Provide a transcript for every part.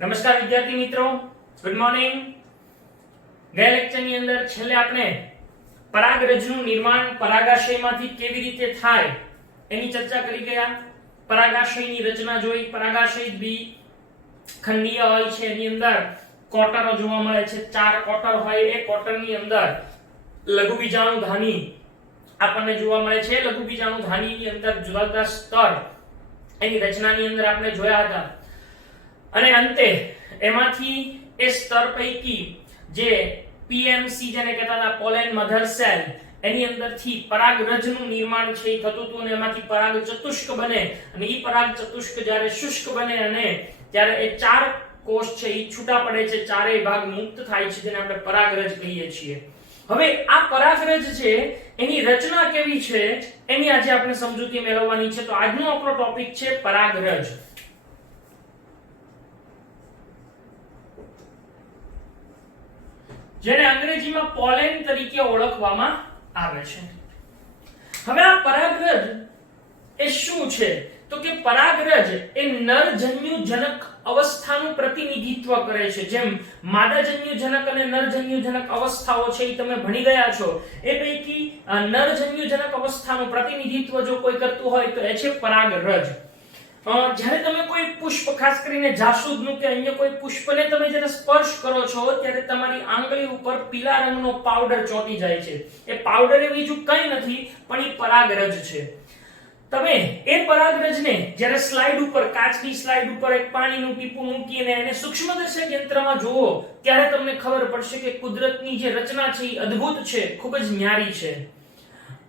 નમસ્કાર વિદ્યાર્થી મિત્રો, ગુડ મોર્નિંગ. ગયા લેક્ચરની અંદર છેલ્લે આપણે પરાગરજનું નિર્માણ પરાગાશયમાંથી કેવી રીતે થાય એની ચર્ચા કરી ગયા. પરાગાશયની રચના જોઈ. પરાગાશય દ્વિખંડીય હોય છે, એની અંદર કોટરો જોવા મળે છે. 4 કોટર હોય. એ કોટરની અંદર લઘુબીજાણુધાની આપણને જોવા મળે છે. લઘુબીજાણુધાનીની અંદર જુદા જુદા સ્તર એની રચનાની અંદર આપણે જોયા હતા. અને અંતે એમાંથી એ સ્તર પૈકી જે પીએમસી જેને કહેતા હતા પોલેન મધર સેલ, એની અંદરથી પરાગરજનું નિર્માણ છે એ થતું હતું અને એમાંથી પરાગ ચતુષ્ક બને. અને એ પરાગ ચતુષ્ક જ્યારે શુષ્ક બને અને ત્યારે એ 4 કોષ છે એ છૂટા પડે છે, ચારેય ભાગ મુક્ત થાય છે, જેને આપણે પરાગરજ કહીએ છીએ. હવે આ પરાગરજ છે એની રચના કેવી છે એની આજે આપણે સમજૂતી મેળવવાની છે. તો આજનો આપણો ટોપિક છે પરાગરજ. જેને અંગ્રેજીમાં પોલેન તરીકે ઓળખવામાં આવે છે. હવે આ પરાગરજ એ શું છે? તો કે પરાગરજ એ નરજન્યુજનક અવસ્થાનું પ્રતિનિધિત્વ કરે છે. જેમ માદાજન્યુજનક અને નરજન્યુજનક અવસ્થાઓ છે એ તમે ભણી ગયા છો, એ પૈકી નરજન્યુજનક અવસ્થાનું પ્રતિનિધિત્વ જો કોઈ કરતું હોય તો એ છે પરાગરજ. જ્યારે તમે કોઈ પુષ્પ, ખાસ કરીને જાસૂદનું કે અન્ય કોઈ પુષ્પને તમે જ્યારે સ્પર્શ કરો છો ત્યારે તમારી આંગળી ઉપર પીળા રંગનો પાવડર ચોંટી જાય છે. એ પાવડર એ બીજું કંઈ નથી પણ એ પરાગરજ છે. તમે એ પરાગરજને જ્યારે સ્લાઇડ ઉપર, કાચની સ્લાઇડ ઉપર એક પાણીનું ટીપું મૂકીને એને સૂક્ષ્મદર્શક યંત્રમાં જુઓ ત્યારે તમને ખબર પડશે કે કુદરતની જે રચના છે એ અદ્ભુત છે, ખૂબ જ ન્યારી છે.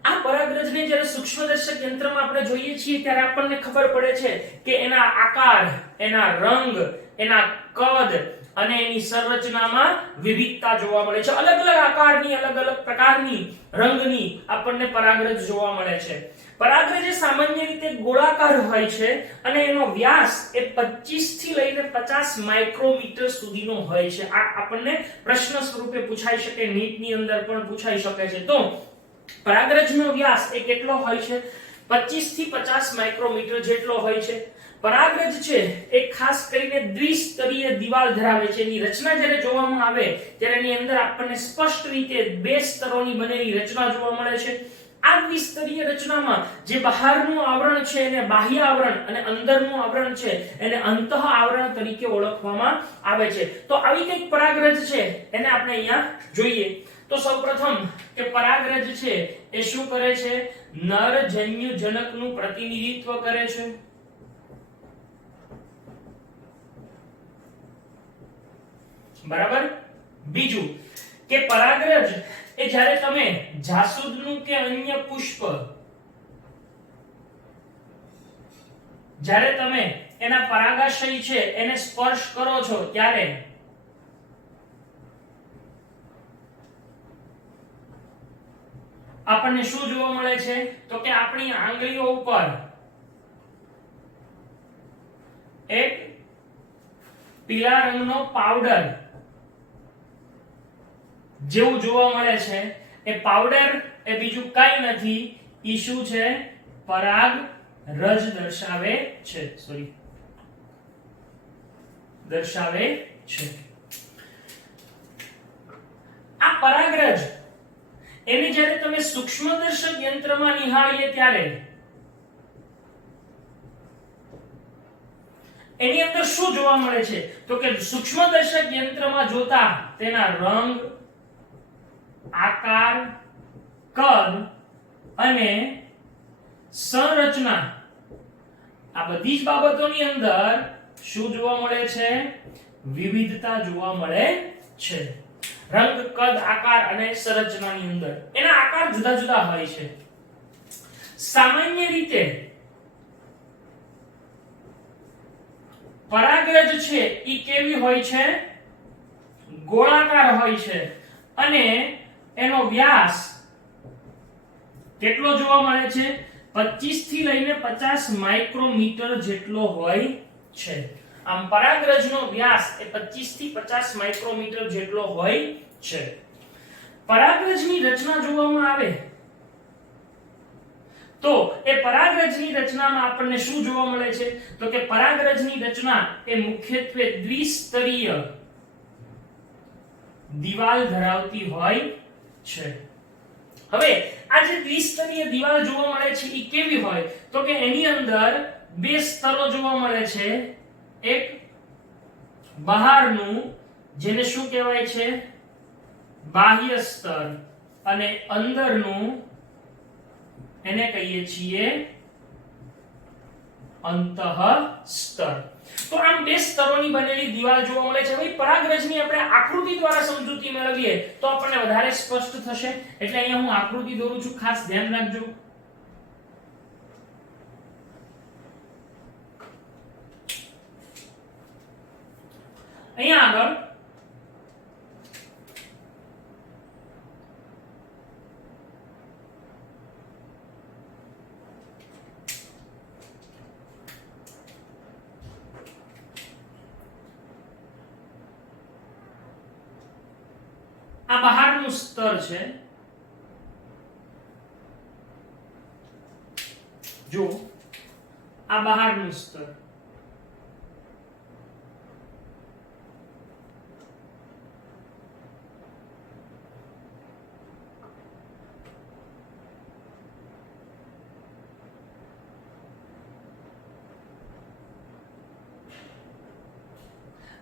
આ પરાગરજને જ્યારે સૂક્ષ્મદર્શક યંત્રમાં આપણે જોઈએ છીએ ત્યારે આપણને ખબર પડે છે કે એના આકાર, એના રંગ, એના કદ અને એની સંરચનામાં વિવિધતા જોવા મળે છે. અલગ અલગ આકારની, અલગ અલગ પ્રકારની, રંગની આપણને પરાગરજ જોવા મળે છે. પરાગરજ એ સામાન્ય રીતે ગોળાકાર હોય છે અને એનો વ્યાસ એ 25 થી લઈને 50 માઇક્રોમીટર સુધીનો હોય છે. આ આપણને પ્રશ્ન સ્વરૂપે પૂછાઈ શકે, નીટની અંદર પણ પૂછાઈ શકે છે. તો પરાગરજનો વ્યાસ એ કેટલો હોય છે? 25 થી 50 માઇક્રોમીટર જેટલો હોય છે. પરાગરજ છે એ ખાસ કરીને દ્વિસ્તરીય દિવાલ ધરાવે છે. એની રચના જ્યારે જોવામાં આવે ત્યારે એની અંદર આપણને સ્પષ્ટ રીતે 2 સ્તરોની બનેલી રચના જોવા મળે છે. આ દ્વિસ્તરીય રચનામાં જે બહારનું આવરણ છે એને બાહ્ય આવરણ અને અંદરનું આવરણ છે એને અંતઃ આવરણ તરીકે ઓળખવામાં આવે છે. તો આવી કંઈક પરાગરજ છે એને આપણે અહીંયા જોઈએ. તો સૌપ્રથમ કે પરાગરજ છે એ શું કરે છે? નરજન્યુજનકનું પ્રતિનિધિત્વ કરે છે. બરાબર. બીજું કે પરાગરજ એ જ્યારે તમે જાસૂદનું કે અન્ય પુષ્પ, જ્યારે તમે એના પરાગાશય છે એને સ્પર્શ કરો છો ત્યારે આપણને શું જોવા મળે છે? તો કે આપણી આંગળીઓ ઉપર એક પીળા રંગનો પાવડર જેવું જોવા મળે છે. એ પાવડર એ બીજું કાંઈ નથી, ઈ શું છે? પરાગરજ દર્શાવે છે. દર્શાવે છે. આ પરાગરજ એને જ્યારે તમે સૂક્ષ્મદર્શક યંત્રમાં નિહાળીએ ત્યારે એની અંદર શું જોવા મળે છે? તો કે સૂક્ષ્મદર્શક યંત્રમાં જોતા તેના રંગ, આકાર, કદ અને સંરચના, આ બધી જ બાબતોની અંદર શું જોવા મળે છે? વિવિધતા જોવા મળે છે. રંગ, કદ, આકાર અને સંરચનાની અંદર એના આકાર જુદા જુદા હોય છે. સામાન્ય રીતે પરાગરજ છે ઈ કેવી હોય છે? ગોળાકાર હોય છે અને એનો વ્યાસ કેટલો જોવા મળે છે? 25 થી લઈને 50 માઇક્રોમીટર જેટલો હોય છે. આમ પરાગરજનો વ્યાસ એ 25 થી 50 માઇક્રોમીટર જેટલો હોય છે. પરાગરજની રચના જોવામાં આવે તો એ પરાગરજની રચનામાં આપણને શું જોવા મળે છે તો કે પરાગરજની રચના એ મુખ્યત્વે દ્વિસ્તરીય દિવાલ ધરાવતી હોય છે. હવે આ જે દ્વિસ્તરીય દિવાલ જોવા મળે છે એ કેવી હોય તો કે એની અંદર બે સ્તરો જોવા મળે છે. એક બહારનું જેને શું કહેવાય છે બાહ્ય સ્તર અને અંદરનું એને કહીએ છીએ અંતઃ સ્તર. તો આમ બે સ્તરોની બનેલી દિવાલ જોવા મળે છે. હવે પરાગરજની આપણે આકૃતિ દ્વારા સમજૂતી મેળવીએ તો આપણને વધારે સ્પષ્ટ થશે. એટલે અહીંયા હું આકૃતિ દોરું છું, ખાસ ધ્યાન રાખજો. અહીંયા આગળ આ બહારનું સ્તર છે. જો આ બહારનું સ્તર,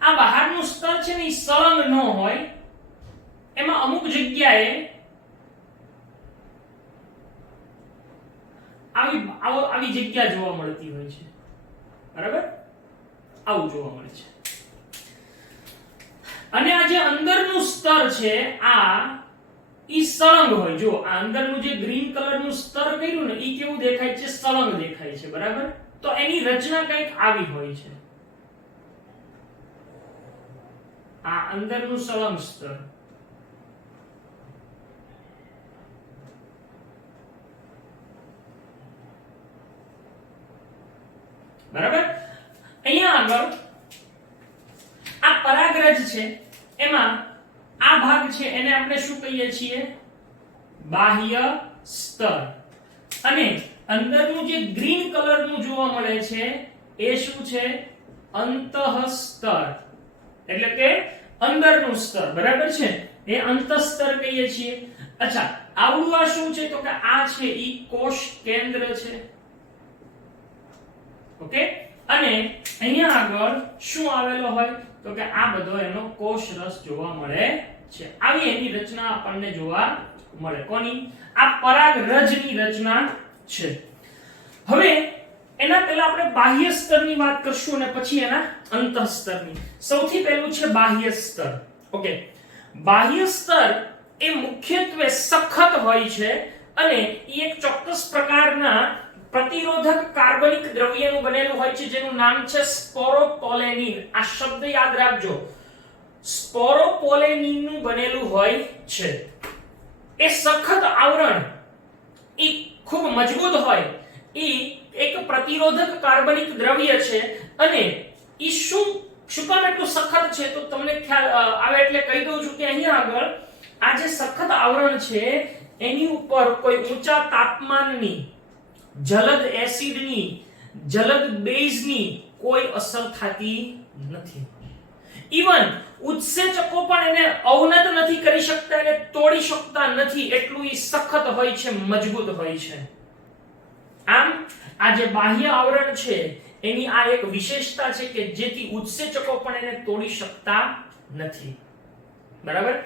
આ બહારનું સ્તર છે ને એ સળંગ ન હોય, એમાં અમુક જગ્યાએ આવી જગ્યા જોવા મળતી હોય છે. બરાબર, આવું જોવા મળે છે. અને આ જે અંદરનું સ્તર છે આ ઈ સળંગ હોય. જો આ અંદરનું જે ગ્રીન કલરનું સ્તર કર્યું ને ઈ કેવું દેખાય છે? સળંગ દેખાય છે. બરાબર, તો એની રચના કંઈક આવી હોય છે. આ અંદરનું સળંગ સ્તર, બરાબર. અહીંયા આગળ આ પરાગરજ છે, એમાં આ ભાગ છે એને આપણે શું કહીએ છીએ? બાહ્ય સ્તર. અને અંદરનું જે ગ્રીન કલરનું જોવા મળે છે એ શું છે? અંતઃ સ્તર. એટલે કે અંદરનું સ્તર. બરાબર છે, એ અંતઃ સ્તર કહીએ છીએ. અચ્છા, આવડું આ શું છે તો કે આ છે ઈ કોષ કેન્દ્ર છે. ઓકે, અને અહીંયા આગળ શું આવેલો હોય તો કે આ બધો એનો કોષ રસ જોવા મળે છે. આવી એની રચના આપણને જોવા મળે. કોની? આ પરાગરજની રચના છે. હવે એના પહેલા આપણે બાહ્ય સ્તરની વાત કરશું અને પછી એના અંતઃ સ્તરની. સૌથી પહેલું છે બાહ્ય સ્તર. ઓકે, બાહ્ય સ્તર એ મુખ્યત્વે સખત હોય છે અને એ એક ચોક્કસ પ્રકારના પ્રતિરોધક કાર્બનિક દ્રવ્યનું બનેલું હોય છે જેનું નામ છે સ્પોરોપોલેનિન. આ શબ્દ યાદ રાખજો, સ્પોરોપોલેનિનનું બનેલું હોય છે. એ સખત આવરણ એ ખૂબ મજબૂત હોય, એ એક પ્રતિરોધક કાર્બનિક દ્રવ્ય છે. અને એ શું કામ એટલું સખત છે તો તમને ખ્યાલ આવે એટલે કહી દઉં છું કે અહીંયા આગળ આ જે સખત આવરણ છે એની ઉપર કોઈ ઊંચા તાપમાનની, જલદ એસિડની, જલદ બેઝની કોઈ અસર થતી નથી. ઈવન ઉત્સેચકો પણ એને અવનત નથી કરી શકતા, એને તોડી શકતા નથી. એટલું ઈ સખત હોય છે, મજબૂત હોય છે. આમ આ જે બાહ્ય આવરણ છે એની આ એક વિશેષતા છે કે જેથી ઉત્સેચકો પણ એને તોડી શકતા નથી. બરાબર.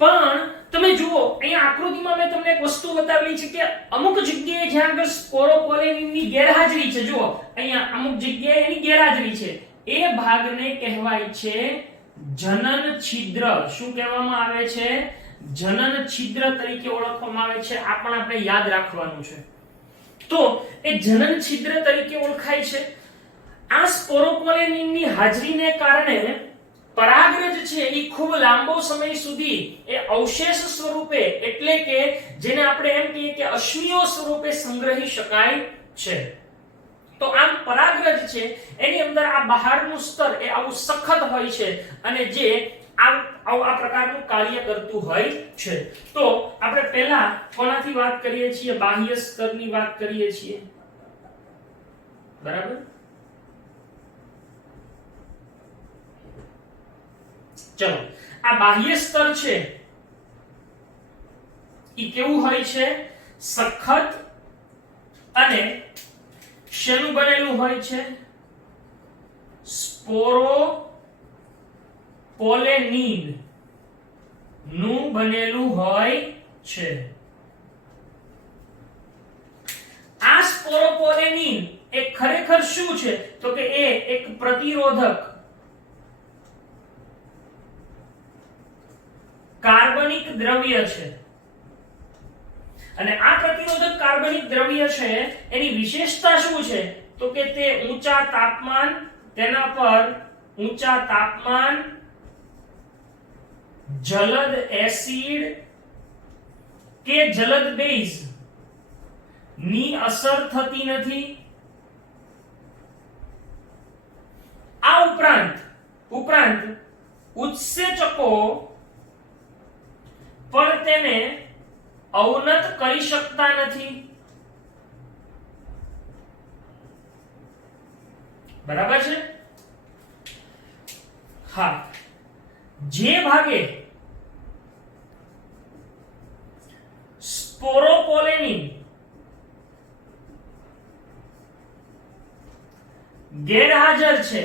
પણ તમે જુઓ અહીંયા આકૃતિમાં મેં તમને એક વસ્તુ બતાવેલી છે કે અમુક જગ્યાએ જ્યાં આગળ સ્પોરોપોલેનિનની ગેરહાજરી છે, જુઓ અહીંયા અમુક જગ્યાએ એની ગેરહાજરી છે, એ ભાગને કહેવાય છે જનન છિદ્ર. શું કહેવામાં આવે છે? જનન છિદ્ર તરીકે ઓળખવામાં આવે છે. આ પણ આપણે યાદ રાખવાનું છે. તો એ જનન છિદ્ર તરીકે ઓળખાય છે. આ સ્પોરોપોલેનિનની હાજરીને કારણે પરાગરજ છે એ ખૂબ લાંબો સમય સુધી એ અવશેષ સ્વરૂપે, એટલે કે જેને આપણે એમ કહીએ કે અશ્મિઓ સ્વરૂપે સંગ્રહી શકાય છે. તો આમ પરાગરજ છે એની અંદર આ બહારનું સ્તર એ આવું સખત હોય છે અને જે આ પ્રકારનું કાર્ય કરતું હોય છે. તો આપણે પહેલા કોનાથી વાત કરીએ છીએ? બાહ્ય સ્તરની વાત કરીએ છીએ. બરાબર? ચલો, આ બાહ્ય સ્તર છે ઈ કેવું હોય છે? સખત અને શેનું બનેલું હોય છે? સ્પોરોપોલેનિન નું બનેલું હોય છે. આ સ્પોરોપોલેનિન એ ખરેખર શું છે? તો કે એ એક પ્રતિરોધક કાર્બનિક દ્રવ્ય છે. અને આ પ્રતિરોધક કાર્બનિક દ્રવ્ય છે એની વિશેષતા શું છે? તો કે તે ઊંચા તાપમાન, તેના પર ઊંચા તાપમાન, જલદ એસિડ કે જલદ બેઝ ની અસર થતી નથી. આ ઉપરાંત ઉત્સેચકો પણ તેને અવનત કરી શકતા નથી. બરાબર છે? હા, જે ભાગે સ્પોરોપોલેનિન ગેરહાજર છે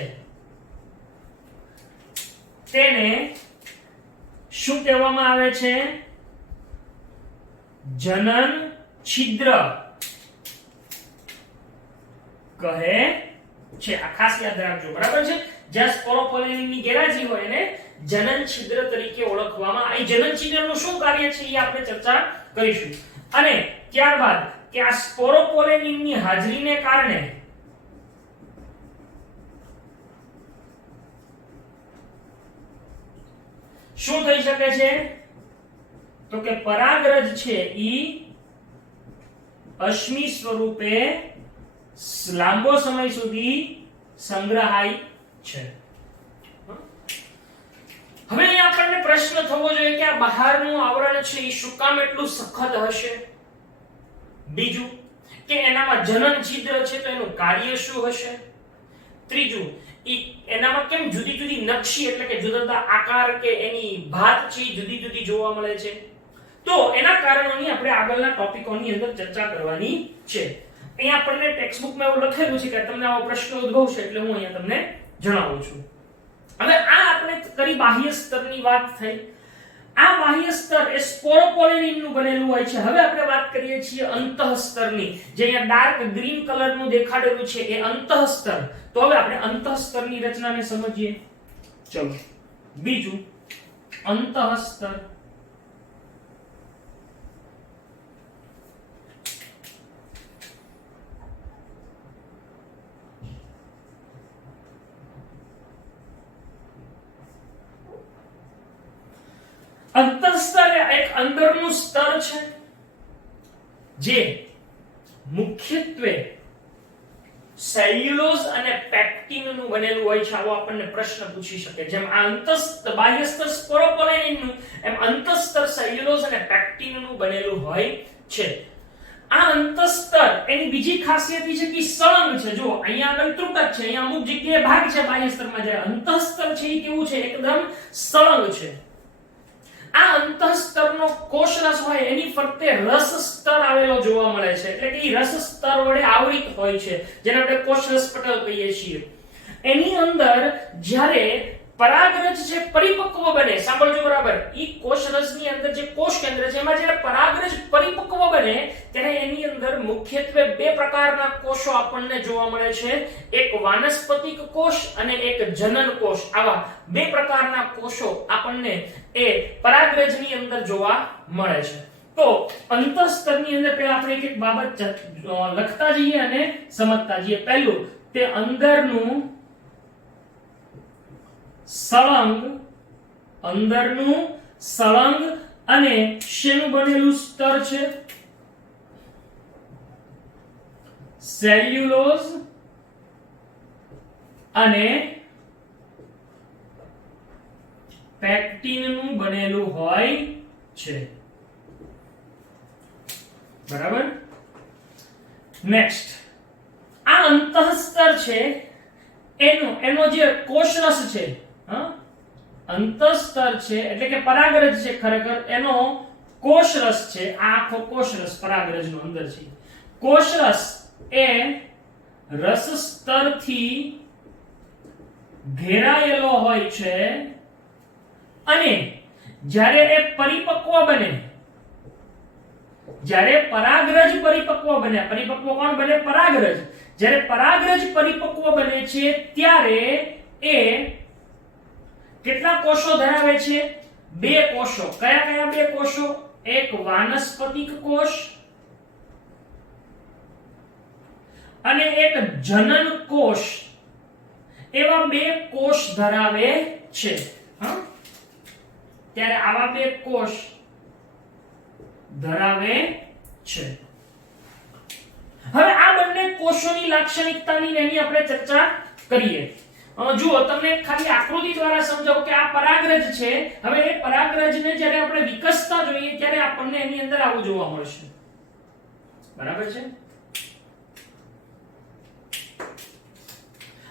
તેને શું કહેવામાં આવે છે? જનન છિદ્ર કહે છે. આ ખાસ યાદ રાખજો. બરાબર છે? જ્યાં સ્પોરોપોલેનિનની ગેરહાજરી હોય એને જનન છિદ્ર તરીકે ઓળખવામાં આવે. જનન છિદ્રનું શું કાર્ય છે એ આપણે ચર્ચા કરીશું. અને ત્યારબાદ કે આ સ્પોરોપોલેનિનની હાજરીને કારણે શું થઈ શકે છે? તો કે પરાગરજ છે ઈ અશ્મિ સ્વરૂપે લાંબો સમય સુધી સંગ્રહાય છે. હવે અહીં આપણને પ્રશ્ન થવો જોઈએ કે આ બહારનું આવરણ છે એ શું કામ એટલું સખત હશે? બીજું કે એનામાં જનન છિદ્ર છે તો એનું કાર્ય શું હશે? ત્રીજું એનામાં કેમ જુદી જુદી નકશી એટલે કે જુદા જુદા આકાર કે એની ભાત છે જુદી જુદી જોવા મળે છે? તો એના કારણોની આપણે આગળના ટોપિકોની અંદર ચર્ચા કરવાની છે. અહીંયા આપણને ટેક્સ્ટ બુકમાં એવું લખેલું છે કે તમને આવો પ્રશ્ન ઉદ્ભવશે એટલે હું અહીંયા તમને જણાવું છું. હવે આ આપણે કરી બાહ્ય સ્તરની વાત થઈ. આ બાહ્ય સ્તર એ સ્પોરોપોલેનિન નું બનેલું હોય છે. હવે આપણે વાત કરીએ છીએ અંતઃસ્તરની. જે અહીંયા ડાર્ક ગ્રીન કલરનું દેખાડેલું છે એ અંતઃસ્તર. તો હવે આપણે અંતઃસ્તરની રચનાને સમજીએ. ચલો, બીજું અંતઃસ્તર. અંતઃસ્તર એક અંદરનું સ્તર છે જે મુખ્યત્વે સેલ્યુલોઝ અને પેક્ટિન નું બનેલું હોય છે. આવો આપણને પ્રશ્ન પૂછી શકે. જેમ આ અંતઃસ્તર બાહ્ય સ્તર સ્પોરોપોલેનિન નું, એમ અંતઃસ્તર સેલ્યુલોઝ અને પેક્ટિન નું બનેલું હોય છે. આ અંતઃસ્તર એની બીજી ખાસિયત એ છે કે સળંગ છે. જો અહીંયા આગળ ત્રુટક છે, અહીંયા અમુક જગ્યાએ ભાગ છે બાહ્ય સ્તરમાં, જ્યારે અંતઃસ્તર છે એ કેવું છે? એકદમ સળંગ છે. આ અંતઃસ્તરનો કોષરસ હોય એની ફરતે રસ સ્તર આવેલો જોવા મળે છે. એટલે કે રસ સ્તર વડે આવૃત હોય છે, જેને આપણે કોષરસ પટલ કહીએ છીએ. એની અંદર જ્યારે પરાગરજ છે પરિપક્વ બને, સાંભળજો બરાબર, ઈ કોષરસની અંદર જે કોષ કેન્દ્ર છે એમાં જ્યારે પરાગરજ પરિપક્વ બને ત્યારે એની અંદર મુખ્યત્વે બે પ્રકારના કોષો આપણને જોવા મળે છે. એક વાનસ્પતિક કોષ અને એક જનન કોષ. આવા બે પ્રકારના કોષો આપણને એ પરાગરજની અંદર જોવા મળે છે. તો અંતઃસ્તરની અંદર પહેલા આપણે એક એક બાબત લખતા જઈએ અને સમજતા જઈએ. પહેલું તે અંદરનું સળંગ અને શેનું બનેલું સ્તર છે? સેલ્યુલોઝ અને પેક્ટિનનું બનેલું હોય છે. બરાબર. નેક્સ્ટ, આ અંતઃસ્તર છે એનો જે કોષરસ છે, અંતઃસ્તર છે એટલે કે પરાગરજ છે, ખરેખર એનો કોષરસ છે. આ આખો કોષરસ પરાગરજનો અંદર છે. કોષરસ એ રસ સ્તરથી ઘેરાયેલો હોય છે અને જ્યારે એ પરિપક્વ બને, જ્યારે પરાગરજ પરિપક્વ બને, પરિપક્વ કોણ બને? પરાગરજ. જ્યારે પરાગરજ પરિપક્વ બને છે ત્યારે એ કેટલા કોષો ધરાવે છે? 2 કોષો. કયા કયા 2 કોષો? એક વાનસ્પતિક કોષ અને એક જનન કોષ. એવા 2 કોષ ધરાવે છે. ત્યારે આવા 2 કોષ ધરાવે છે. હવે આ બંને કોષોની લાક્ષણિકતાની એની આપણે ચર્ચા કરીએ. જુઓ, તમને ખાલી આકૃતિ દ્વારા સમજાવું કે આ પરાગરજ છે. હવે એ પરાગરજને જ્યારે આપણે વિકસતા જોઈએ ત્યારે આપણને એની અંદર આવું જોવા મળશે. બરાબર છે.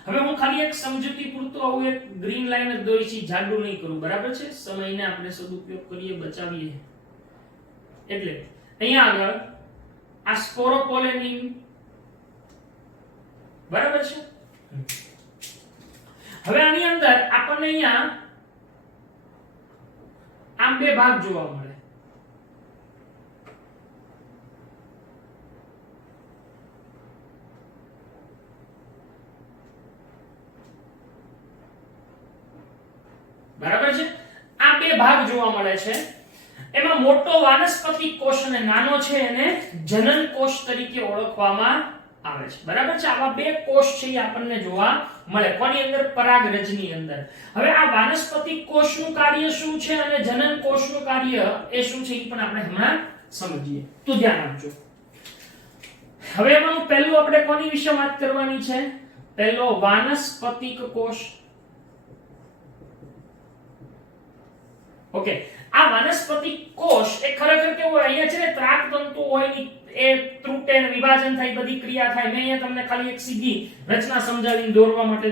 હવે હું ખાલી એક સમજૂતી પૂરતું આવું એક ગ્રીન લાઈન જ દોરી છે, જાડું નહીં કરું. બરાબર છે. સમયને આપણે સદુપયોગ કરીએ, બચાવીએ. એટલે અહીંયા આગળ આ સ્પોરોપોલેનિન. બરાબર છે. હવે આની અંદર આપણને અહીંયા આમ 2 ભાગ જોવા મળે. બરાબર છે. આ 2 ભાગ જોવા મળે છે. એમાં મોટો વાનસ્પતિક કોષ અને નાનો છે એને જનન કોષ તરીકે ઓળખવામાં આવે છે. બરાબર છે. આવા 2 કોષ છે એ આપણને જોવા મળે. કોની અંદર? પરાગરજની અંદર. હવે આ વાનસ્પતિક કોષનું કાર્ય શું છે અને જનન કોષનું કાર્ય એ શું છે એ પણ આપણે હમણાં સમજીએ. તો ધ્યાન આપજો. હવે એમાં પહેલું આપણે કોની વિશે વાત કરવાની છે? પહેલો વાનસ્પતિક કોષ. ઓકે. આ વાનસ્પતિક કોષ એ ખરેખર કેવું હોય? અહીંયા છે ને ત્રાક તંતુ હોય, એ ત્રુટે ને વિભાજન થાય, બધી ક્રિયા થાય. મેં અહીંયા તમને ખાલી એક સીધી રચના સમજાવીને દોરવા માટે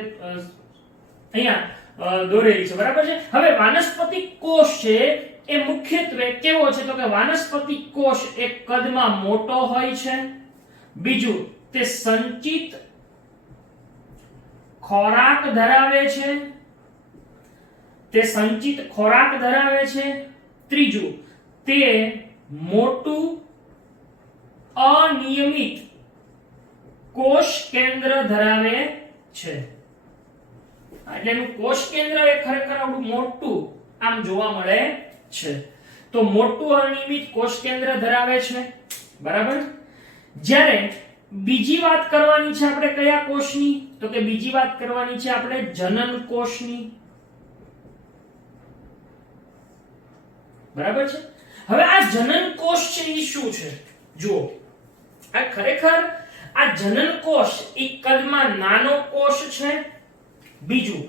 અહીંયા દોરેલી છે. બરાબર છે. હવે વાનસ્પતિક કોષ છે એ મુખ્યત્વે કેવો છે? તો કે વાનસ્પતિક કોષ એ કદમાં મોટો હોય છે. બીજું, તે સંચિત ખોરાક ધરાવે છે. તે સંચિત ખોરાક ધરાવે છે. ત્રીજું, તે મોટું અનિયમિત કોષ કેન્દ્ર ધરાવે છે. એટલે એનું કોષ કેન્દ્ર એ ખરેખર આવડું મોટું આમ જોવા મળે છે. તો મોટું અનિયમિત કોષ કેન્દ્ર ધરાવે છે. બરાબર. જ્યારે બીજી વાત કરવાની છે આપણે કયા કોષની? તો કે બીજી વાત કરવાની છે આપણે જનન કોષની. બરાબર છે. હવે આ જનન કોષ છે એ શું છે? જુઓ, આ ખરેખર આ જનન કોષ એ કદમાં નાનો કોષ છે. બીજું,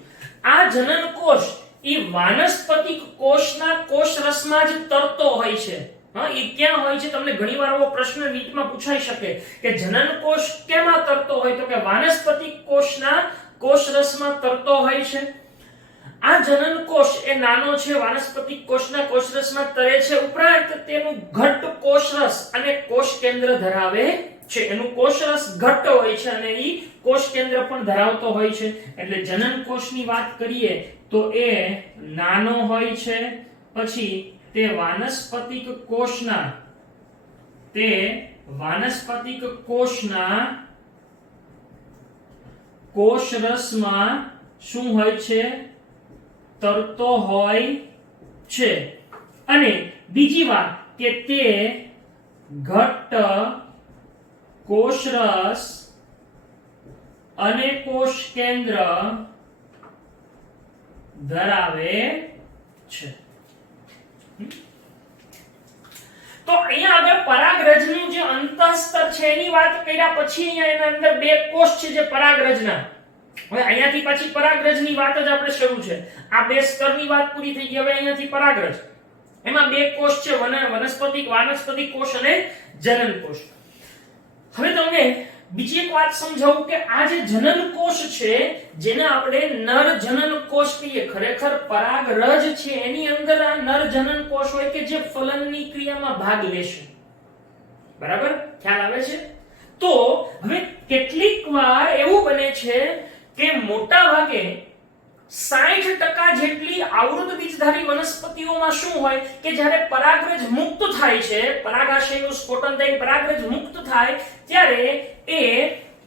આ જનન કોષ એ વાનસ્પતિક કોષના કોષરસમાં જ તરતો હોય છે. એ ક્યાં હોય છે? તમને ઘણીવાર એવો પ્રશ્ન નીટમાં પૂછાઈ શકે કે જનન કોષ કેમાં તરતો હોય? તો કે વાનસ્પતિક કોષના કોષરસમાં તરતો હોય છે. આ જનન કોષ એ નાનો છે, વાનસ્પતિક કોષના કોષરસમાં તરે છે. ઉપરાંત તેનું ઘટ્ટ કોષરસ અને કોષ કેન્દ્ર ધરાવે છે. એનું કોષરસ ઘટ્ટ હોય છે અને એ કોષ કેન્દ્ર પણ ધરાવતો હોય છે. એટલે જનન કોષની વાત કરીએ તો એ નાનો હોય છે. પછી તે વાનસ્પતિક કોષના કોષરસમાં શું હોય છે? તરતો હોય છે. અને બીજી વાત કે તે ઘટ્ટ કોષરસ અને કોષ કેન્દ્ર ધરાવે છે. તો અહીંયા આગળ પરાગરજનું જે અંતઃસ્તર છે એની વાત કર્યા પછી અહીંયા એના અંદર 2 કોષ છે જે પરાગરજના હવે અહીંયાથી પાછી પરાગરજની વાત જ આપણે શરૂ છે. આ બે સ્તરની વાત પૂરી થઈ ગઈ. હવે અહીંયાથી પરાગરજ, એમાં બે કોષ છે, વનસ્પતિક વાનસ્પતિક કોષ અને જનન કોષ. હવે તમને બીજી એક વાત સમજાવું કે આ જે જનન કોષ છે, જેને આપણે નર જનન કોષ કહીએ, ખરેખર પરાગરજ છે એની અંદર આ નર જનન કોષ હોય કે જે ફલનની ક્રિયામાં ભાગ લેશે. બરાબર, ખ્યાલ આવે છે? તો હવે કેટલીક વાર એવું બને છે કે મોટા ભાગે 60% જેટલી આવૃત બીજધારી વનસ્પતિઓમાં શું હોય કે જ્યારે પરાગરજ મુક્ત થાય છે, પરાગાશયનું સ્ફોટન થઈને પરાગરજ મુક્ત થાય ત્યારે એ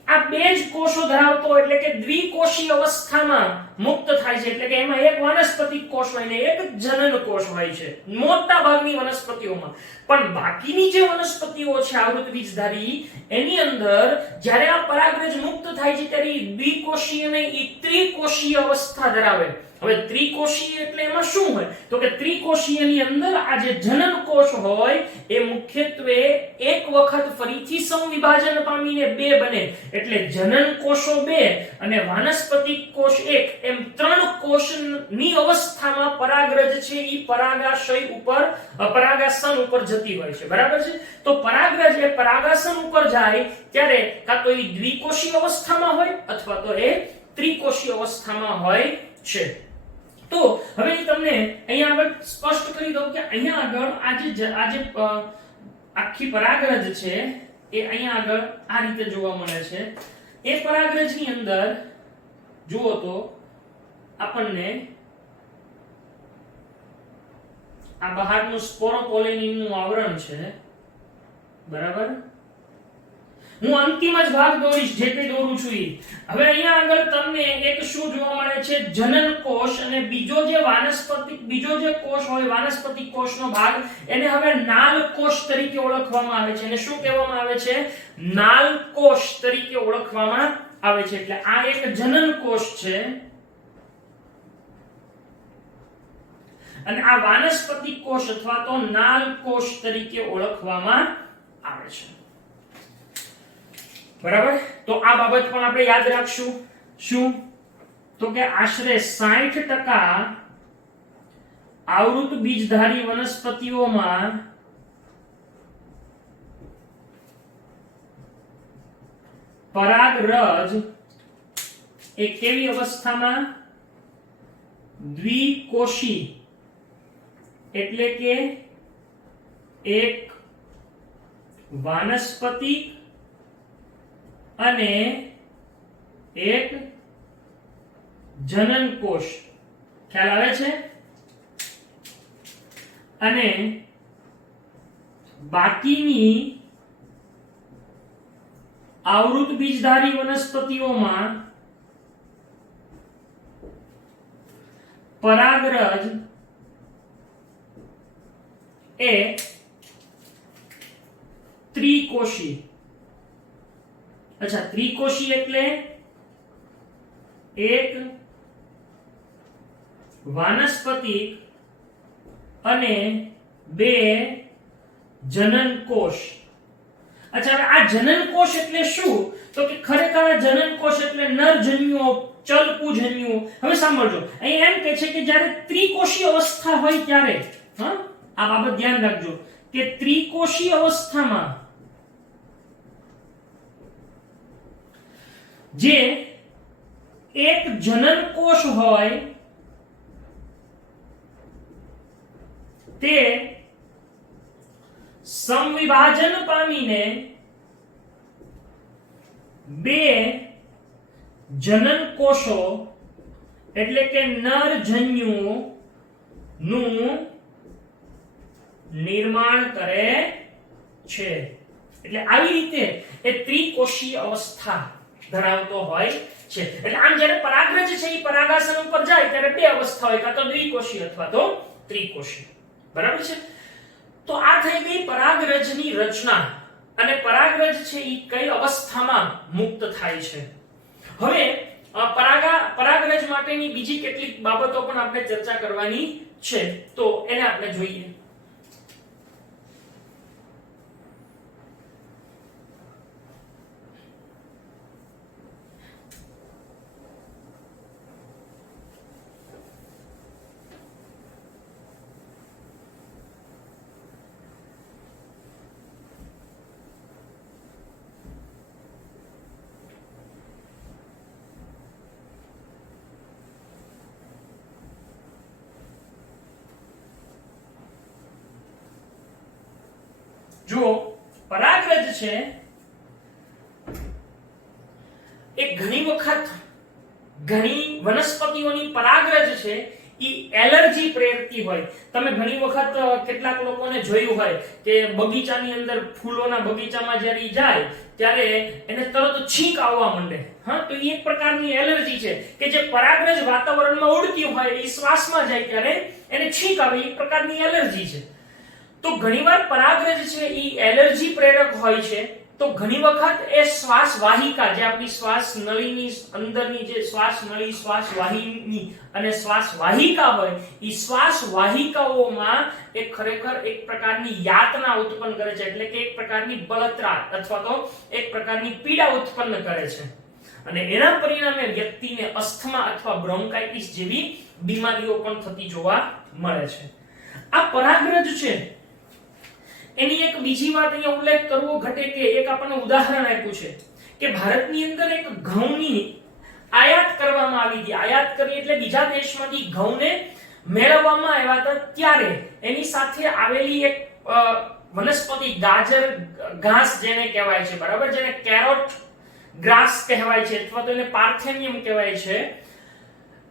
આ બે જ કોષો ધરાવતો એટલે કે દ્વિકોષી અવસ્થામાં મુક્ત થાય છે. એટલે કે એમાં એક વાનસ્પતિક કોષ હોય ને એક જનન કોષ હોય છે મોટા ભાગની વનસ્પતિઓમાં. પણ બાકીની જે વનસ્પતિઓ છે આવૃત બીજધારી, એની અંદર જ્યારે આ પરાગરજ મુક્ત થાય છે ત્યારે દ્વિકોષીય અને ત્રિકોષીય અવસ્થા ધરાવે. હવે ત્રિકોષીય એટલે એમાં શું હોય તો કે ત્રિકોષીયની અંદર આ જે જનન કોષ હોય એ મુખ્યત્વે એક વખત ફરીથી સમવિભાજન પામીને બે બને. એટલે જનન કોષો બે અને વાનસ્પતિક કોષ એક, એમ ત્રણ કોષની અવસ્થામાં પરાગરજ છે ઈ પરાગાશય ઉપર પરાગાસન ઉપર જતી હોય છે. બરાબર છે? તો પરાગરજ એ પરાગાસન ઉપર જાય ત્યારે કાં તો ઈ દ્વિકોષી અવસ્થામાં હોય અથવા તો એ ત્રિકોષી અવસ્થામાં હોય છે. તો હવે તમને અહીંયા આગળ સ્પષ્ટ કરી દઉં કે અહીંયા આગળ આ જે આખી પરાગરજ છે એ અહીંયા આગળ આ રીતે જોવા મળે છે. એ પરાગરજની અંદર જુઓ તો આપણને આ બહારનું સ્પોરોપોલેનિનનું આવરણ છે. બરાબર, હું અંતિમ જ ભાગ દોરીશ જે કંઈ દોરું છું ઈ. હવે અહીંયા આગળ તમને એક શું જોવા મળે છે, જનન કોષ, અને બીજો જે કોષ હોય વાનસ્પતિક કોષનો ભાગ, એને હવે નાલ કોષ તરીકે ઓળખવામાં આવે છે. એને શું કહેવામાં આવે છે? નાલ કોષ તરીકે ઓળખવામાં આવે છે. એટલે આ એક જનન કોષ છે અને આ વાનસ્પતિક કોષ અથવા તો નાલ કોષ તરીકે ઓળખવામાં આવે છે. બરાબર, તો આ બાબત પણ આપણે યાદ રાખશું. શું તો કે આશરે 60% આવૃત બીજધારી વનસ્પતિઓમાં પરાગરજ એ કેવી અવસ્થામાં? દ્વિકોષી, એટલે કે એક વાનસ્પતિક અને એક જનન કોષ. ખ્યાલ આવે છે? અને બાકીની આવૃત બીજધારી વનસ્પતિઓમાં પરાગરજ એ ત્રિકોષી. અચ્છા, ત્રિકોષી એટલે એક વાનસ્પતિક અને બે જનન કોષ. અચ્છા, હવે આ જનન કોષ એટલે શું તો કે ખરેખર આ જનન કોષ એટલે નરજન્યુઓ, ચલકુજન્યુઓ. હવે સાંભળજો, અહીં એમ કહે છે કે જ્યારે ત્રિકોષી અવસ્થા હોય ત્યારે, આ બાબત ધ્યાન રાખજો કે ત્રિકોષી અવસ્થામાં જે એક જનન કોષ હોય તે સમવિભાજન પામીને બે જનન કોષો એટલે કે નરજન્યુઓ નું નિર્માણ કરે છે. એટલે આવી રીતે એ ત્રિકોષીય અવસ્થા ધરાવતો હોય છે. એટલે આમ જ્યારે પરાગરજ છે એ પરાગાસન ઉપર જાય ત્યારે બે અવસ્થા હોય, કાં તો દ્વિકોષી અથવા તો ત્રિકોષી. બરાબર છે? તો આ થઈ ગઈ પરાગરજની રચના. અને પરાગરજ છે એ કઈ અવસ્થામાં મુક્ત થાય છે. હવે પરાગરજ માટેની બીજી કેટલીક બાબતો પણ આપણે ચર્ચા કરવાની છે, તો એને આપણે જોઈએ. જો પરાગરજ છે એ ઘણી વખત ઘણી વનસ્પતિઓની પરાગરજ છે ઈ એલર્જી પ્રેરતી હોય. તમે ઘણી વખત કેટલાક લોકોને જોયું હોય કે બગીચાની અંદર ફૂલોના બગીચામાં જ્યારે ઈ જાય ત્યારે એને તરત છીંક આવવા માંડે. હા, તો એ એક પ્રકારની એલર્જી છે કે જે પરાગરજ વાતાવરણમાં ઉડતી હોય એ શ્વાસમાં જાય ત્યારે એને છીંક આવે, એક પ્રકારની એલર્જી છે. તો ઘણીવાર પરાગરજ છે ઈ એલર્જી પ્રેરક હોય છે. તો ઘણી વખત એ શ્વાસ વાહિકા, જે આપણી શ્વાસ નળીની અંદરની જે શ્વાસ નળી, શ્વાસ વાહિની અને શ્વાસ વાહિકા હોય, ઈ શ્વાસ વાહિકાઓમાં એ ખરેખર એક પ્રકારની યાતના ઉત્પન્ન કરે છે, એટલે કે એક પ્રકારની બળતરા અથવા તો એક પ્રકારની પીડા ઉત્પન્ન કરે છે. અને એના પરિણામે વ્યક્તિને અસ્થમા અથવા બ્રોન્કાઇટિસ જેવી બીમારીઓ પણ થતી જોવા મળે છે. આ પરાગરજ છે એની એક બીજી વાત અહીંયા ઉલ્લેખ કરવો ઘટે કે એક આપણને ઉદાહરણ આપ્યું છે કે ભારતની અંદર એક ઘઉંની આયાત કરવામાં આવી હતી. આયાત કરી એટલે બીજા દેશમાંથી ઘઉંને મેળવવામાં આવ્યા હતા ત્યારે એની સાથે આવેલી એક વનસ્પતિ ગાજર ઘાસ જેને કહેવાય છે, બરાબર, જેને કેરોટ ગ્રાસ કહેવાય છે અથવા તો એને પાર્થેનિયમ કહેવાય છે.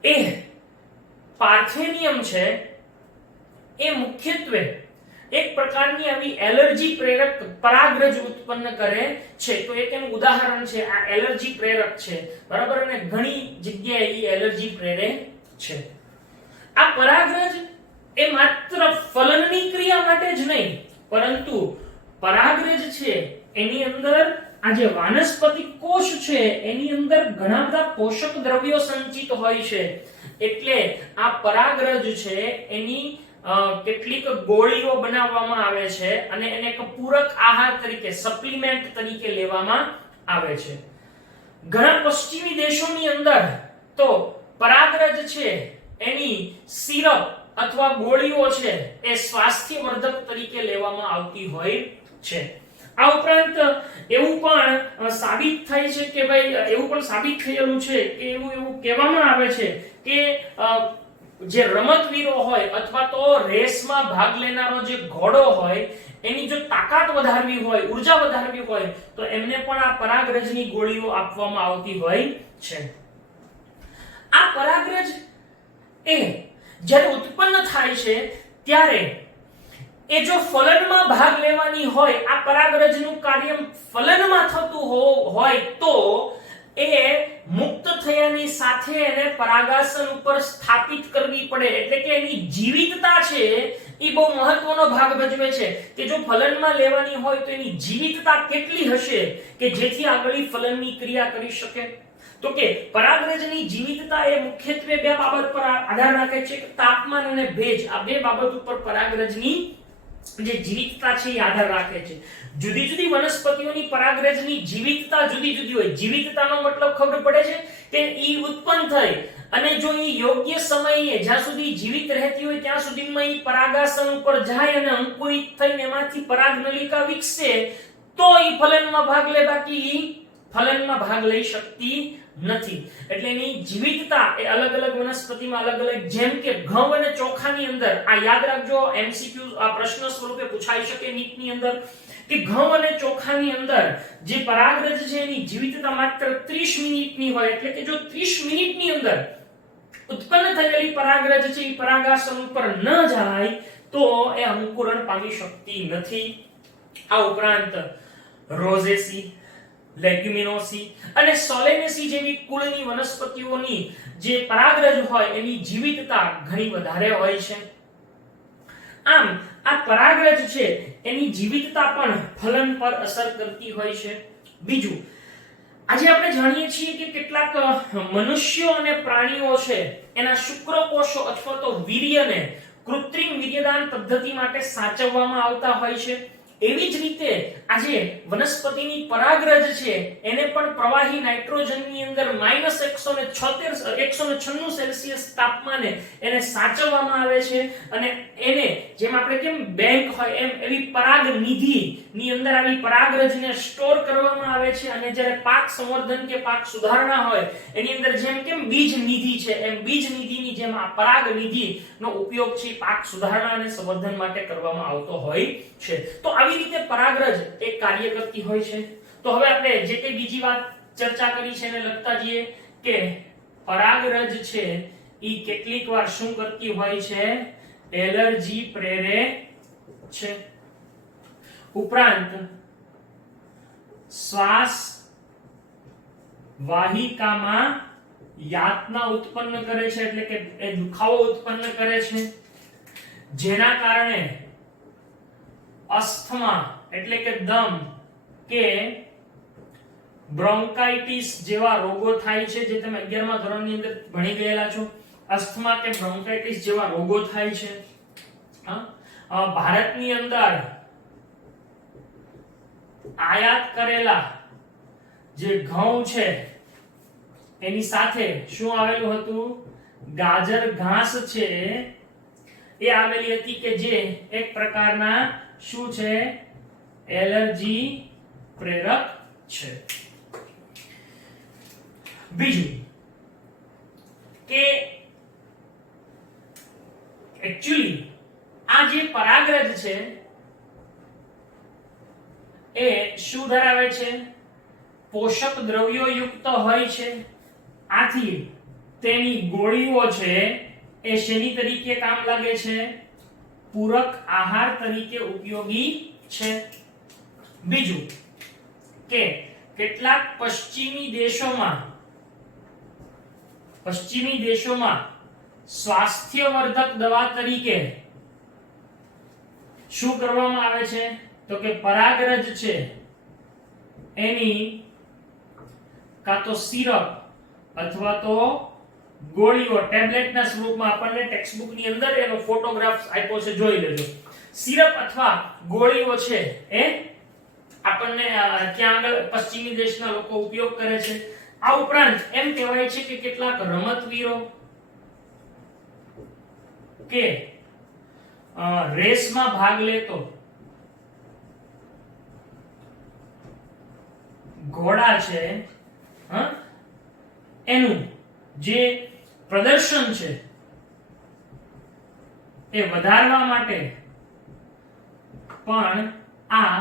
એ પાર્થેનિયમ છે એ મુખ્યત્વે એક પ્રકારની આવી એલર્જી પ્રેરક પરાગરજ ઉત્પન્ન કરે છે. તો એક એનું ઉદાહરણ છે આ એલર્જી પ્રેરક છે, બરાબર, અને ઘણી જગ્યાએ એ એલર્જી પ્રેરે છે. આ પરાગરજ એ માત્ર ફલનની ક્રિયા માટે જ નહીં, પરંતુ પરાગરજ છે એની અંદર આ જે વાનસ્પતિક કોષ છે એની અંદર ઘણા બધા પોષક દ્રવ્યો સંચિત હોય છે. એટલે આ પરાગરજ છે એની કેટલીક ગોળીઓ બનાવવામાં આવે છે અને એને એક પૂરક આહાર તરીકે, સપ્લિમેન્ટ તરીકે લેવામાં આવે છે. ઘણા પશ્ચિમી દેશોની અંદર તો પરાગરજ છે એની સિરપ અથવા ગોળીઓ છે એ સ્વાસ્થ્યવર્ધક તરીકે લેવામાં આવતી હોય છે. આ ઉપરાંત એવું પણ સાબિત થાય છે કે ભાઈ, એવું પણ સાબિત થયેલું છે કે એવું કહેવામાં આવે છે કે જે રમતવીરો હોય અથવા તો રેસમાં ભાગ લેનારો જે ઘોડો હોય એની જો તાકાત વધારવી હોય, ઉર્જા વધારવી હોય તો એમને પણ આ પરાગરજની ગોળીઓ આપવામાં આવતી હોય છે. આ પરાગરજ એ જ્યારે ઉત્પન્ન થાય છે ત્યારે એ જો ફલનમાં ભાગ લેવાની હોય, આ પરાગરજનું કાર્ય ફલનમાં થતું હોય તો એ મુક્ત થયાની સાથે એને પરાગાસન ઉપર સ્થાપિત કરવી પડે. એટલે કે એની જીવિતતા છે એ બહુ મહત્વનો ભાગ ભજવે છે કે જો ફલનમાં લેવાની હોય તો એની જીવિતતા કેટલી હશે કે જેથી આગળ ફલનની ક્રિયા કરી શકે. તો કે પરાગરજની જીવિતતા એ મુખ્યત્વે બે બાબત પર આધાર રાખે છે, તાપમાન અને ભેજ. આ બે બાબત ઉપર પરાગરજની જે જીવિતતા છે એ આધાર રાખે છે. જુદી જુદી વનસ્પતિઓની પરાગરજની જીવિતતા જુદી જુદી હોય. જીવિતતાનો મતલબ ખબર પડે છે કે ઈ ઉત્પન્ન થઈ અને જો ઈ યોગ્ય સમયે જ્યાં સુધી જીવિત રહેતી હોય ત્યાં સુધીમાં ઈ પરાગાસન ઉપર જાય અને અંકુરિત થઈને એમાંથી પરાગનલિકા વિકસે તો ઈ ફલનમાં ભાગ લે, બાકી ઈ ફલનમાં ભાગ લઈ શકતી નથી. એટલે એની જીવિતતા એ અલગ અલગ વનસ્પતિમાં અલગ અલગ, જેમ કે ઘઉં અને ચોખાની અંદર, આ યાદ રાખજો, એમસીક્યુ આ પ્રશ્ન સ્વરૂપે પૂછાઈ શકે નીટની અંદર, કે ઘઉં અને ચોખાની અંદર જે પરાગરજ છે એની જીવિતતા માત્ર 30 મિનિટની હોય. એટલે કે જો 30 મિનિટની અંદર ઉત્પન્ન થયેલી પરાગરજ છે એ પરાગાસન ઉપર ન જાય તો એ અંકુરણ પામી શકતી નથી. આ ઉપરાંત રોઝેસી, લેગ્યુમિનોસી અને સોલેનેસી જેવી કુળની વનસ્પતિઓની જે પરાગરજ હોય એની જીવિતતા ઘણી વધારે હોય છે. આમ આ પરાગરજ છે એની જીવિતતા પણ ફલન પર અસર કરતી હોય છે. બીજું, આજે આપણે જાણીએ છીએ કે કેટલાક મનુષ્યો અને પ્રાણીઓ છે એના શુક્રકોષો અથવા તો વીર્યને કૃત્રિમ વીર્યદાન પદ્ધતિ માટે સાચવવામાં આવતા હોય છે. એવી જ રીતે આજે વનસ્પતિની પરાગરજ છે એને પણ પ્રવાહી નાઇટ્રોજનની અંદર -196 સેલ્સિયસ તાપમાને એને સાચવવામાં આવે છે અને એને જેમ આપણે કેમ બેંક હોય એમ એવી પરાગ નિધિ ની અંદર આવી પરાગરજને સ્ટોર કરવામાં આવે છે. અને જ્યારે પાક સંવર્ધન કે પાક સુધારણા હોય એની અંદર જેમ કેમ બીજ નિધિ છે એમ બીજ નિધિની જેમ આ પરાગ નિધિ નો ઉપયોગ છે પાક સુધારણા અને સંવર્ધન માટે કરવામાં આવતો હોય છે. તો આવી રીતે પરાગરજ એક કાર્ય કરતી હોય છે. તો હવે આપણે જે કઈ બીજી વાત ચર્ચા કરી છે એને લખતા જઈએ કે પરાગરજ છે ઈ કેટલીક વાર શું કરતી હોય છે? એલર્જી પ્રેરે છે. ઉપરાંત શ્વાસ વાહિકામાં યાતના ઉત્પન્ન કરે છે, એટલે કે એ દુખાવો ઉત્પન્ન કરે છે, જેના કારણે અસ્થમા એટલે કે દમ કે બ્રોન્કાઇટિસ જેવા રોગો થાય છે, જે તમે 11મા ધોરણની અંદર ભણી ગયેલા છો. અસ્થમા કે બ્રોન્કાઇટિસ જેવા રોગો થાય છે. ભારતની અંદર આયાત કરેલા જે ઘઉં છે એની સાથે શું આવેલું હતું? ગાજર ઘાસ છે એ આવેલી હતી, કે જે એક પ્રકારના શું છે? એલર્જી પ્રેરક છે. બીજું કે એકચ્યુઅલી આ જે પરાગરજ છે એ શું ધરાવે છે? પોષક દ્રવ્યો યુક્ત હોય છે. આથી તેની ગોળીઓ છે એ શેની તરીકે કામ લાગે છે? પૂરક આહાર તરીકે ઉપયોગી છે. બીજું કે કેટલાક પશ્ચિમી દેશોમાં સ્વાસ્થ્યવર્ધક દવા તરીકે શું કરવામાં આવે છે? તો કે પરાગરજ છે એની કાં તો સિરપ અથવા તો ગોળીઓ ટેબ્લેટના સ્વરૂપમાં આપણને ટેક્સ્ટબુક ની અંદર એનો ફોટોગ્રાફ આપ્યો છે, જોઈ લેજો. સિરપ અથવા ગોળીઓ છે એ આપણને ત્યાં આગળ પશ્ચિમી દેશના લોકો ઉપયોગ કરે છે. આ ઉપરાંત એમ કહેવાય છે કે કેટલાક રમતવીરો કે રેસમાં ભાગ લેતો ઘોડા છે, એનું જે પ્રદર્શન છે એ વધારવા માટે પણ આ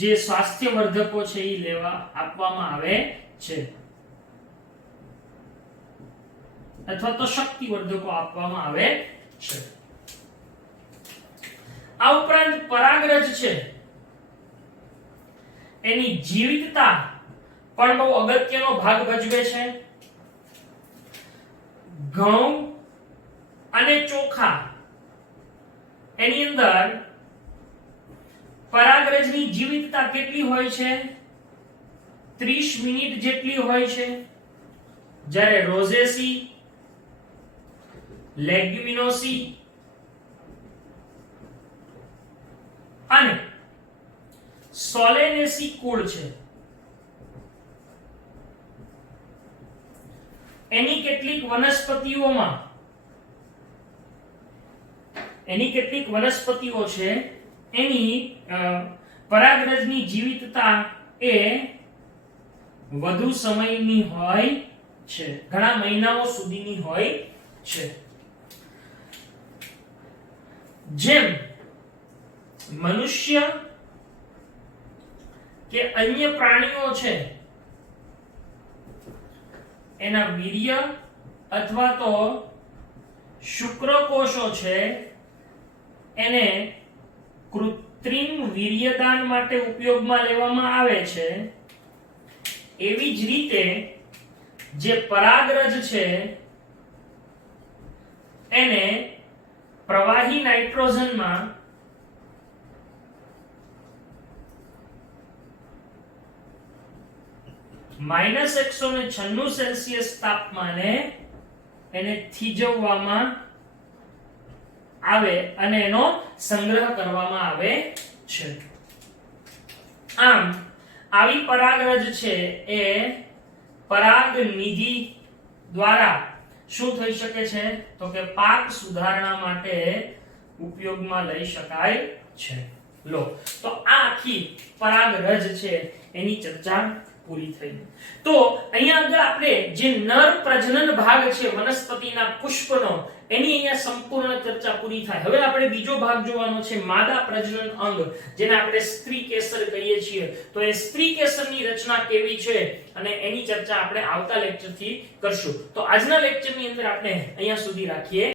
જે સ્વાસ્થ્યવર્ધકો છે એ આપવામાં આવે છે, અથવા તો શક્તિવર્ધકો આપવામાં આવે છે. આ ઉપરાંત પરાગરજ છે એની જીવિતતા પણ બહુ અગત્યનો ભાગ ભજવે છે. ઘઉં અને ચોખા એની અંદર પરાગરજની જીવિતતા કેટલી હોય છે? 30 મિનિટ જેટલી હોય છે. જ્યારે રોઝેસી, લેગ્યુમિનોસી અને સોલેનેસી કુળ છે એની કેટલીક વનસ્પતિઓ છે એની પરાગરજની જીવિતતા એ વધુ સમયની હોય છે, ઘણા મહિનાઓ સુધીની હોય છે. જેમ મનુષ્ય કે અન્ય પ્રાણીઓ છે એના વીર્ય અથવા તો શુક્રકોષો છે એને કૃત્રિમ વીર્યદાન માટે ઉપયોગમાં લેવામાં આવે છે. એવી જ રીતે જે પરાગરજ છે એને પ્રવાહી નાઇટ્રોજનમાં -196 સેલ્સિયસ તાપમાને એને થીજવવામાં આવે અને એનો સંગ્રહ કરવામાં આવે છે. આમ આવી પરાગરજ છે એ પરાગનિધિ દ્વારા શું થઈ શકે છે? તો કે પાક સુધારણા માટે ઉપયોગમાં લઈ શકાય છે. લો, તો આ આખી પરાગરજ છે એની ચર્ચા પૂરી થઈ. તો અહીંયા આગળ આપણે જે નર પ્રજનન ભાગ છે વનસ્પતિના પુષ્પનો એની અહીંયા સંપૂર્ણ ચર્ચા પૂરી થાય. હવે આપણે બીજો ભાગ જોવાનો છે માદા પ્રજનન અંગ, જેને આપણે સ્ત્રી કેસર કહીએ છીએ. તો એ સ્ત્રી કેસરની રચના કેવી છે અને એની ચર્ચા આપણે આવતા લેક્ચરથી કરશું. તો આજના લેક્ચરની અંદર આપણે અહીંયા સુધી રાખીએ.